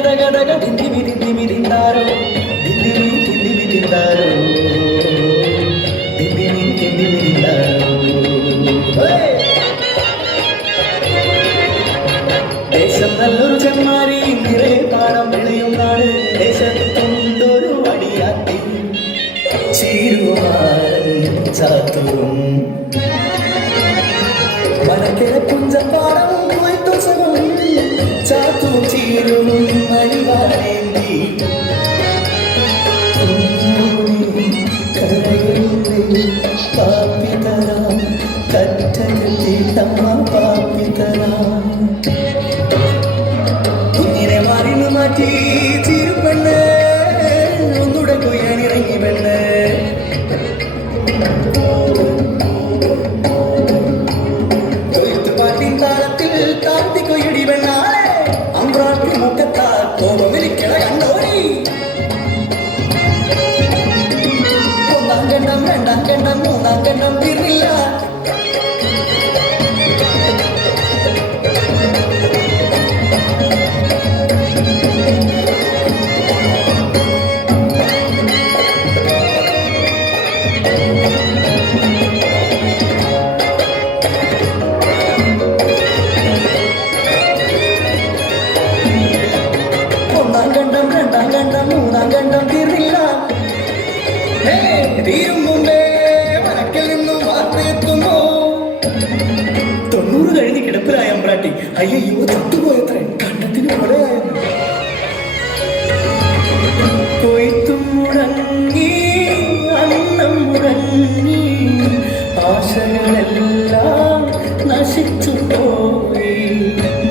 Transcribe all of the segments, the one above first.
దగ దిందిమి దిందారో దిందిమి దిందారో దిందిమి దిందారో ദേശം നല്ലൊരു ചെമ്മാരി നിറയെ പാടം വിളയും നാട് ദേശത്തുണ്ടൊരു വടിയാട്ടി ചീരുമാരൻ ചാത്തൂറും മനക്കര പുഞ്ചപ്പാടം കൊയ്ത്തൊസവും ചാത്തു ചീരും മണിവാരേന്തി പാപ്പിതരാം കറ്റകത്തിട്ടമ്മ പാപ്പിതരാം കുഞ്ഞിനെ മാറിന് മാറ്റി ചീരുപെണ്ണ് ഒന്നുടെ കൊയ്യാനിറങ്ങി പെണ്ണ് താളത്തിൽ താഴ്ത്തി കൊയ്യടി പെണ്ണാളെ അമ്പ്രാട്ടി മുഖത്താ കോപമിരിക്കണ കണ്ടോടി ഒന്നാം കണ്ടം രണ്ടാം കണ്ടം മൂന്നാം കണ്ടം തീർന്നില്ല മൂന്നാം കണ്ടം തീർന്നില്ല തീരും മുമ്പേ മനക്കിൽ നിന്നും വാർത്തയെത്തുന്നു 90 കഴിഞ്ഞ് കിടപ്പിലായ അമ്പ്രാട്ടി അയ്യോ ചത്തുപോയത്ര കണ്ടത്തിന് പോലെ കൊയ്ത്തും മുടങ്ങി അന്നം മുടങ്ങി ആശകളെല്ലാം നശിച്ചു പോയി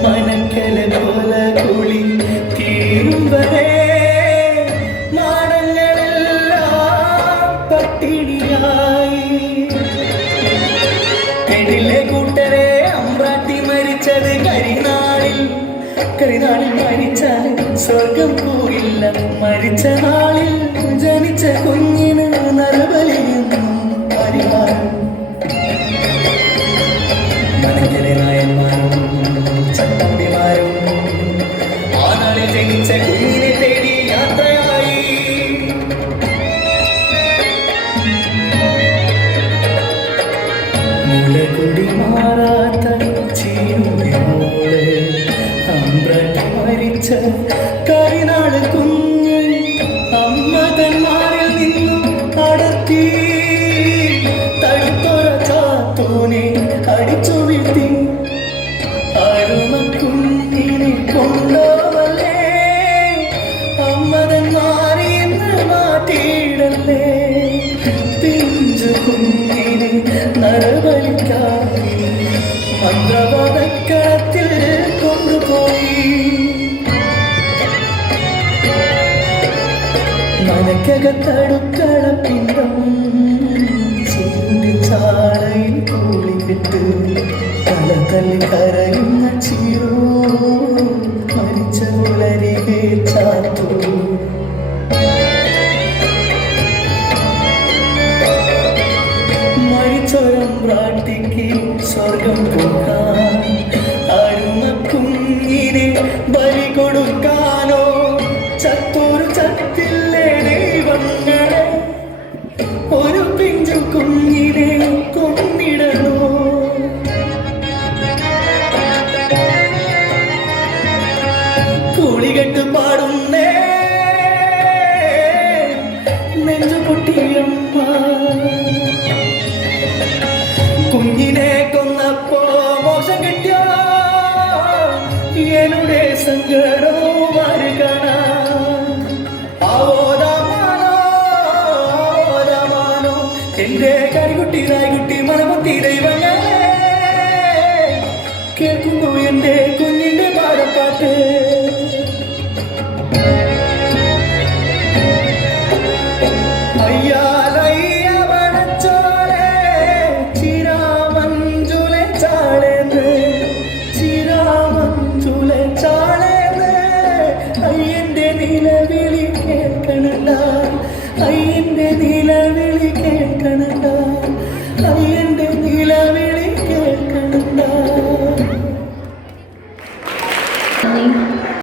മനക്കല പോലെ കുളി തീരും വരെ കൂട്ടരെ അമ്പ്രാട്ടി മരിച്ചത് കരിനാളിൽ മരിച്ചാൽ സ്വർഗം പോയില്ല മരിച്ച നാളിൽ ജനിച്ച കുഞ്ഞിന് നരബലിയെന്നും പരിഹാരം മനക്കലെ നായന്മാരും ചട്ടമ്പിമാരും ആ നാളിൽ ജനിച്ച കുഞ്ഞിനെ തേടി യാത്രയായി മുലകുടി മാറാത്ത ചീരുമോള് അമ്പ്രാട്ടി മരിച്ച കരിനാള് കുഞ്ഞ് അമ്മതന്മാരിൽ നിന്നും അടർത്തി തടുത്തൊര ചാത്തോനെ അടിച്ചു വീഴ്ത്തി അരുമ കുഞ്ഞിനെ കൊണ്ടോവല്ലേ അമ്മതന്മാരിൽ മാറ്റിയിടല്ലേ പിഞ്ചു കുഞ്ഞിനെ നരബലിക്കായി മന്ത്രവാദക്കളത്തിൽ കൊണ്ടുപോയി മനക്കകത്തടുക്കള പിണ്ടം ചാളയിൽ കൂളിക്കിട്ട് തലതല്ലി കരയുന്ന ചീറോ മരിച്ച ഉളരികെ ചാത്തു മരിച്ചൊരമ്പ്രാട്ടിക്ക് സ്വർഗം പോകാൻ അരുമ കുഞ്ഞിനെ ബലി കൊടുക്കാനോ ചത്തോരു ചത്തില്ലേ ദൈവങ്ങളെ ഒരു പിഞ്ചു കുഞ്ഞിനെ കൊന്നിടണോ കൂളികെട്ട് പാടുന്നേ നെഞ്ചു പൊട്ടിയമ്മ കുഞ്ഞിനെ കൊന്നപ്പോ മോശം കിട്ടിയോ എന്നുടെ സങ്കടവും മറുകണ ആവോദമാനോ എന്റെ കരികുട്ടി നായ്ക്കുട്ടി മനമൊത്തി ദൈവങ്ങളെ കേൾക്കുന്നു എന്റെ കുഞ്ഞിന്റെ പാടപ്പാട്ട് നിലവിളി കേൾക്കണ അയ്യന്റെ നിലവിളി കേൾക്കണ അയ്യന്റെ നിലവിളി കേൾക്കണ